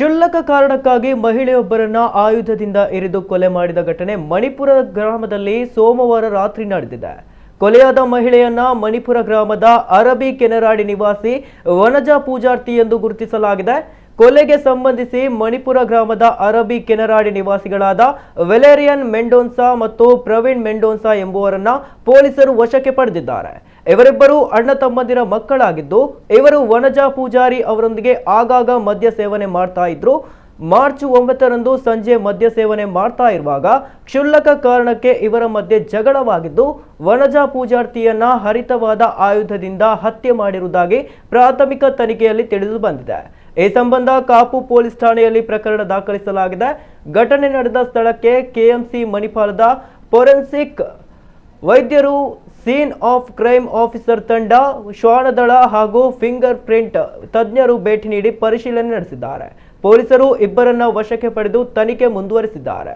ಕ್ಷುಲ್ಲಕ ಕಾರಣಕ್ಕಾಗಿ ಮಹಿಳೆಯೊಬ್ಬರನ್ನ ಆಯುಧದಿಂದ ಇರಿದು ಕೊಲೆ ಮಾಡಿದ ಘಟನೆ ಮಣಿಪುರ ಗ್ರಾಮದಲ್ಲಿ ಸೋಮವಾರ ರಾತ್ರಿ ನಡೆದಿದೆ. ಕೊಲೆಯಾದ ಮಹಿಳೆಯನ್ನ ಮಣಿಪುರ ಗ್ರಾಮದ ಅರಬಿ ಕೆನರಾಡಿ ನಿವಾಸಿ ವನಜಾ ಪೂಜಾರ್ತಿ ಎಂದು ಗುರುತಿಸಲಾಗಿದೆ. ಕೊಲೆಗೆ ಸಂಬಂಧಿಸಿ ಮಣಿಪುರ ಗ್ರಾಮದ ಅರಬಿ ಕೆನರಾಡಿ ನಿವಾಸಿಗಳಾದ ವೆಲೇರಿಯನ್ ಮೆಂಡೋನ್ಸಾ ಮತ್ತು ಪ್ರವೀಣ್ ಮೆಂಡೋನ್ಸಾ ಎಂಬುವರನ್ನ ಪೊಲೀಸರು ವಶಕ್ಕೆ ಪಡೆದಿದ್ದಾರೆ. ಇವರಿಬ್ಬರು ಅಣ್ಣ ತಮ್ಮಂದಿರ ಮಕ್ಕಳಾಗಿದ್ದು, ಇವರು ವನಜಾ ಪೂಜಾರಿ ಅವರೊಂದಿಗೆ ಆಗಾಗ ಮದ್ಯ ಸೇವನೆ ಮಾಡ್ತಾ ಇದ್ರು. ಮಾರ್ಚ್ 9ರಂದು ಸಂಜೆ ಮದ್ಯ ಸೇವನೆ ಮಾಡ್ತಾ ಇರುವಾಗ ಕ್ಷುಲ್ಲಕ ಕಾರಣಕ್ಕೆ ಇವರ ಮಧ್ಯೆ ಜಗಳವಾಗಿದ್ದು, ವನಜಾ ಪೂಜಾರ್ತಿಯನ್ನ ಹರಿತವಾದ ಆಯುಧದಿಂದ ಹತ್ಯೆ ಮಾಡಿರುವುದಾಗಿ ಪ್ರಾಥಮಿಕ ತನಿಖೆಯಲ್ಲಿ ತಿಳಿದು ಬಂದಿದೆ. ಈ ಸಂಬಂಧ ಕಾಪು ಪೊಲೀಸ್ ಠಾಣೆಯಲ್ಲಿ ಪ್ರಕರಣ ದಾಖಲಿಸಲಾಗಿದೆ. ಘಟನೆ ನಡೆದ ಸ್ಥಳಕ್ಕೆ ಕೆಎಂಸಿ ಮಣಿಪಾಲದ ಫೋರೆನ್ಸಿಕ್ ವೈದ್ಯರು, ಸೀನ್ ಆಫ್ ಕ್ರೈಮ್ ಆಫೀಸರ್ ತಂಡ, ಶ್ವಾನದಳ ಹಾಗೂ ಫಿಂಗರ್ ಪ್ರಿಂಟ್ ತಜ್ಞರು ಭೇಟಿ ನೀಡಿ ಪರಿಶೀಲನೆ ನಡೆಸಿದ್ದಾರೆ. ಪೊಲೀಸರು ಇಬ್ಬರನ್ನ ವಶಕ್ಕೆ ಪಡೆದು ತನಿಖೆ ಮುಂದುವರೆಸಿದ್ದಾರೆ.